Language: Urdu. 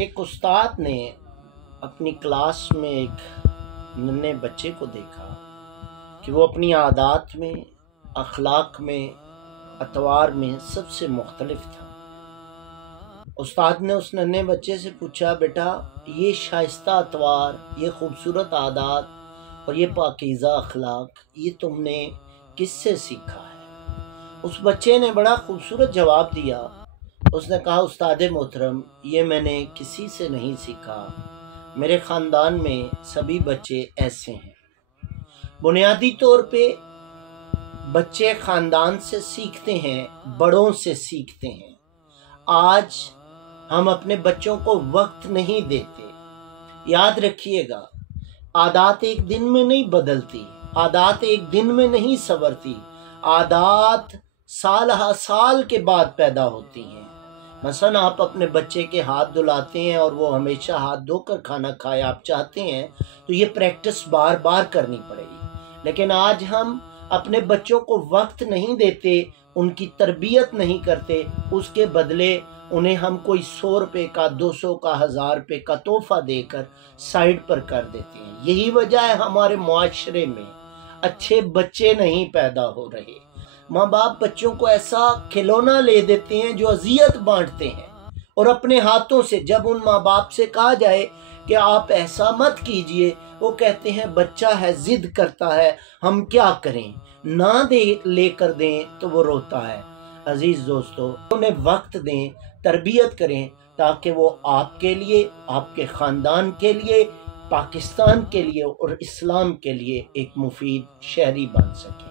ایک استاد نے اپنی کلاس میں ایک ننھے بچے کو دیکھا کہ وہ اپنی عادات میں، اخلاق میں، اطوار میں سب سے مختلف تھا۔ استاد نے اس ننھے بچے سے پوچھا، بیٹا یہ شائستہ اطوار، یہ خوبصورت عادات اور یہ پاکیزہ اخلاق یہ تم نے کس سے سیکھا ہے؟ اس بچے نے بڑا خوبصورت جواب دیا۔ اس نے کہا، استاد محترم، یہ میں نے کسی سے نہیں سیکھا، میرے خاندان میں سبھی بچے ایسے ہیں۔ بنیادی طور پہ بچے خاندان سے سیکھتے ہیں، بڑوں سے سیکھتے ہیں۔ آج ہم اپنے بچوں کو وقت نہیں دیتے۔ یاد رکھیے گا، عادات ایک دن میں نہیں بدلتی، عادات ایک دن میں نہیں سنورتی، عادات سال ہا سال کے بعد پیدا ہوتی ہیں۔ مثلا آپ اپنے بچے کے ہاتھ دھلاتے ہیں اور وہ ہمیشہ ہاتھ دھو کر کھانا کھائے، آپ چاہتے ہیں تو یہ پریکٹس بار بار کرنی پڑے گی۔ لیکن آج ہم اپنے بچوں کو وقت نہیں دیتے، ان کی تربیت نہیں کرتے، اس کے بدلے انہیں ہم کوئی 100 روپے کا، 200 کا، 1000 روپے کا تحفہ دے کر سائڈ پر کر دیتے ہیں۔ یہی وجہ ہے ہمارے معاشرے میں اچھے بچے نہیں پیدا ہو رہے۔ ماں باپ بچوں کو ایسا کھلونا لے دیتے ہیں جو اذیت بانٹتے ہیں، اور اپنے ہاتھوں سے جب ان ماں باپ سے کہا جائے کہ آپ ایسا مت کیجئے، وہ کہتے ہیں بچہ ہے، ضد کرتا ہے، ہم کیا کریں، نہ لے کر دیں تو وہ روتا ہے۔ عزیز دوستو، انہیں وقت دیں، تربیت کریں، تاکہ وہ آپ کے لیے، آپ کے خاندان کے لیے، پاکستان کے لیے اور اسلام کے لیے ایک مفید شہری بن سکیں۔